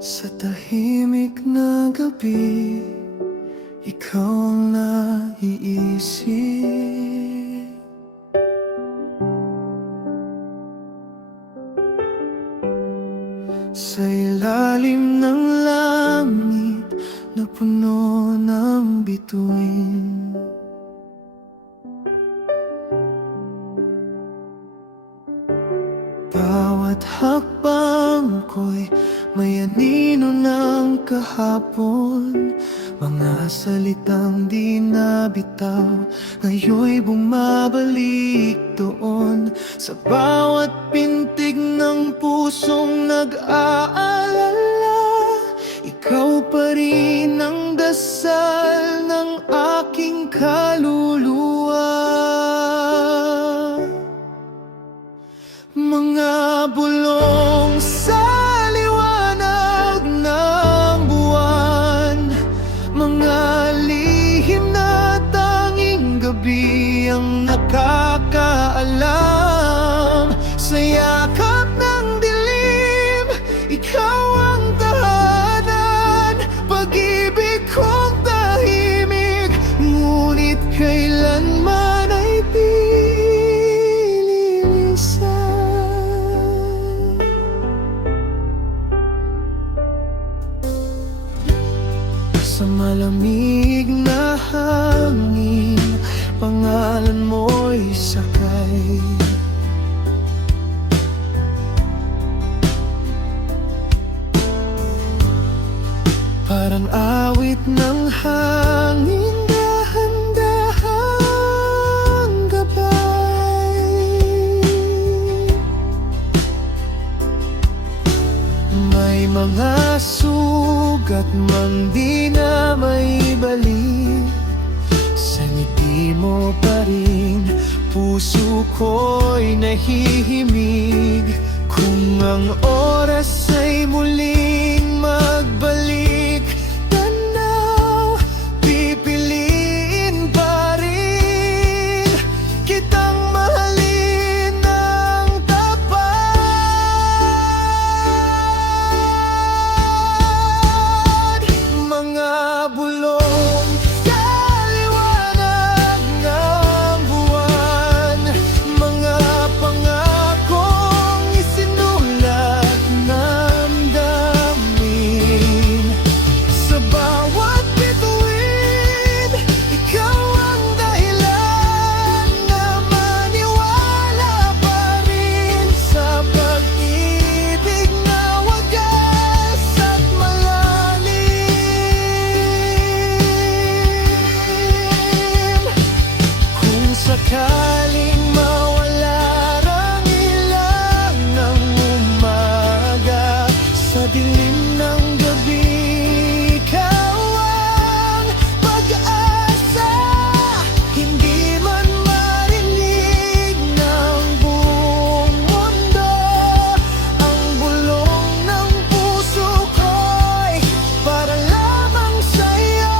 Sa tahimik na gabi, ikaw ang naiisip. Sa ilalim ng langit na puno ng bituin, bawat hakbang ko'y may anino ng kahapon. Mga salitang di nabitaw, ngayon'y bumabalik doon. Sa bawat pintig ng pusong nag-aalala, ikaw pa rin ang dasal ng aking kaluluwa. Mga bulong sa liwanag ng buwan, mga lihim na tanging gabi ang nakakaalam. Sa yakap ng dilim, ikaw ang tahanan. Pag-ibig kong tahimik, ngunit kailanman ay di lilisan. Sa malamig na hangin, pangalan mo'y sakay. Parang awit ng hangin, dahan-dahang gabay. May mga sugat man di na may balik, sa ngiti mo pa rin puso ko'y nahihimig. Kung ang oras ay muling magbalik tanaw, pipiliin pa rin kitang mahalin ng tapat. Mga bulong sa liwanag ng buwan, mga pangakong isinulat ng damdamin. Sa bawat bituin, ikaw ang dahilan na maniwala pa rin sa pag-ibig na wagas at malalim. Kung sakaling mawala ang ilang ng umaga, sa dilim ng gabi, ikaw ang pag-asa. Hindi man marinig ng buong mundo, ang bulong ng puso ko'y para lamang sa'yo.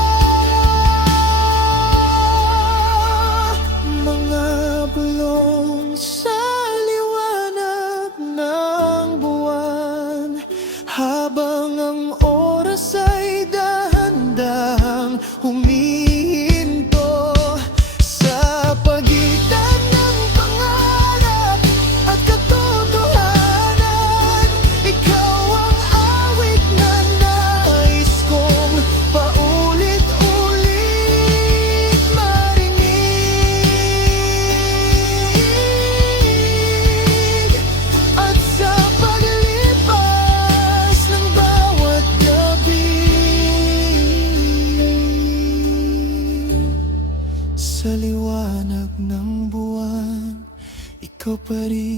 Mga bulong sa liwanag ng buwan, habang ang oras ay dahan-dahang humihinto. Sa pagitan ng pangarap at katotohanan, ikaw ang awit na nais kong paulit-ulit marinig. At sa paglipas ng bawat gabi, sa liwanag ng buwan, ikaw pa rin